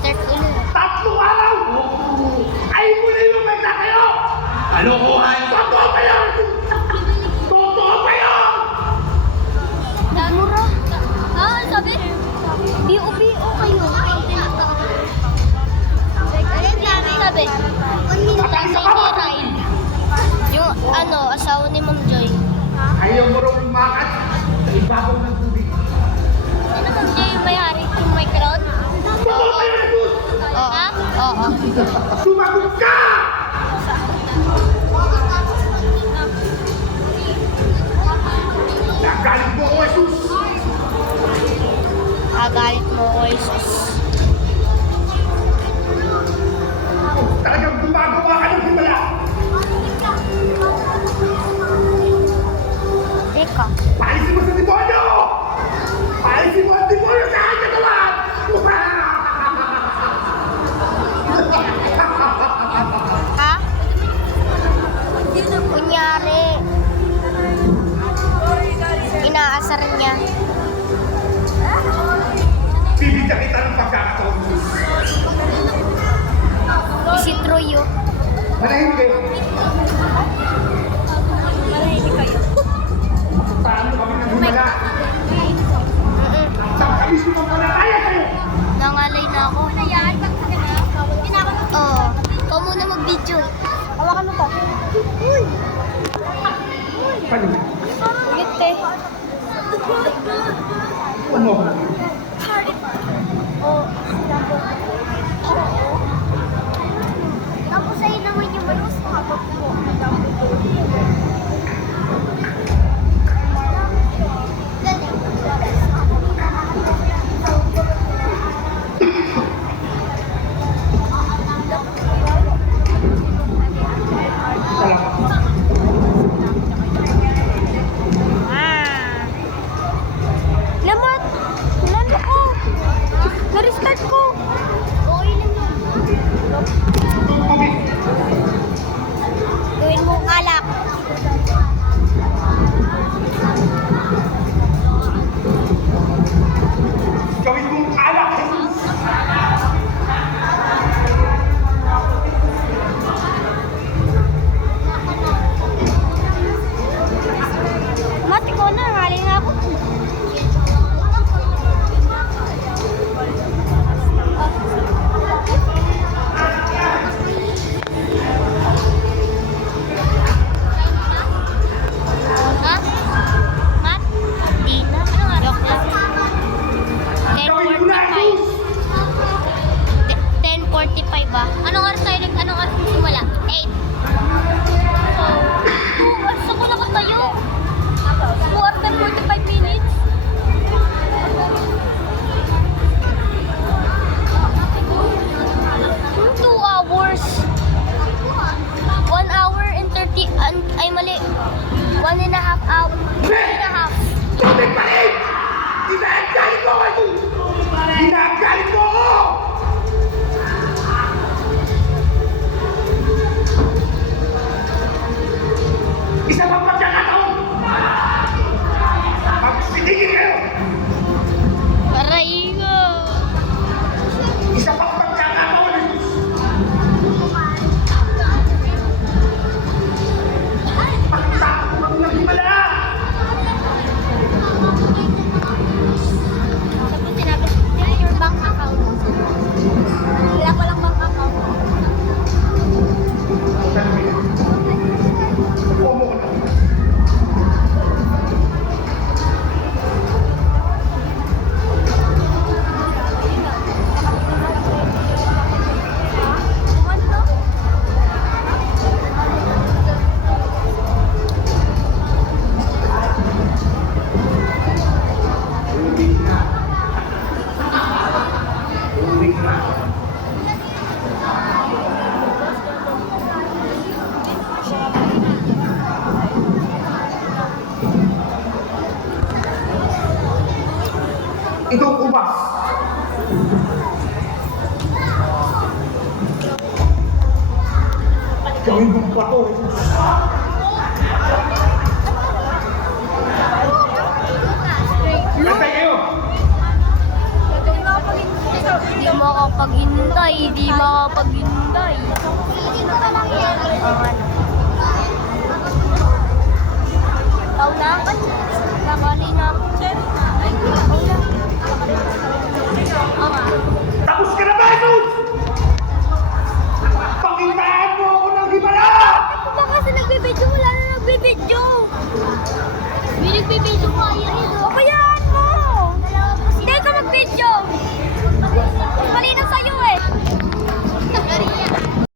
Start ulit. 3 araw! Ay, muli yung may kayo! Ano kuhan? Totoo pa yun! Totoo pa yun! Mura. Ah, sabi? B.O.B.O. kayo. Ayun namin sabi. Kasi ni Ryan. Yung asawa ni Ma'am Joy. Ayaw mo rin umakat sa ibabaw ng tubig. Ano Ma'am Joy yung may-hari? Yung may crowd? Totoo pa yun, Jesus! Ha? Oo. Sumagot ka! Nagalit mo ako, Jesus! Agalit mo ko, Jesus. Talagang gumagawa ka ng himala! Teka. Paalisin mo sa demonyo! Paalisin mo ang demonyo sa aking katawan! Ha? Kunyari. Inaasar niya. Bibigyan kita ng pagkakataon, Jesus! Si Troyo. Manahimik kayo! Paano kami ng himala? Kami sumampalataya kayo! Nangalay na ako. Oo. Ikaw muna mag-video. Hawakan mo pa. Uy! Paano? Ulit eh. Ano? Oo. Tapos ayun naman yung malos habang po. Lamat! Lalo ko! Na-restart ko! Okay lang yun. Gawin mo alak. Gawin mong alak, Jesus! Mati ko na, haling na ako. Ha? Mat? Di na. Joke lang. Gawin mo na, Jesus! 10:45 ba? Anong oras tayo? Anong oras simula? 8. So, 2 oras ako nakatayo. 2 hours and 45 minutes. Two hours. 1 hour and 30, ay mali. 1.5 hour. 1.5. Tubig pa rin! Ginagalit mo ako, Jesus! Ginagalit mo ako! Isa pang pagkakataon! Magsitigil kayo! Aray ko. Isa pang pagkakataon, Jesus! Pagkakataon kami ng himala! Sabi sinabi, fill your bank account. Wala ko lang bank account. Umo ko na. Tubig na. Tubig na. Itong ubas. Gawin mo ba ito? Bantay kayo! Hindi mo ako pag-inom. ay di makapag-hintay. Sino ka lang yan? Ikaw na? Nakali na ako. Ikaw na. Tapos ka na ba, Jesus? Pakintaan mo ako ng himala! Ako ba kasi nagbibidyo? Wala na nagbibidyo. May nagbibidyo pa yan. Pabayaan mo! Hindi ka magbidyo. Malinaw sa'yo eh.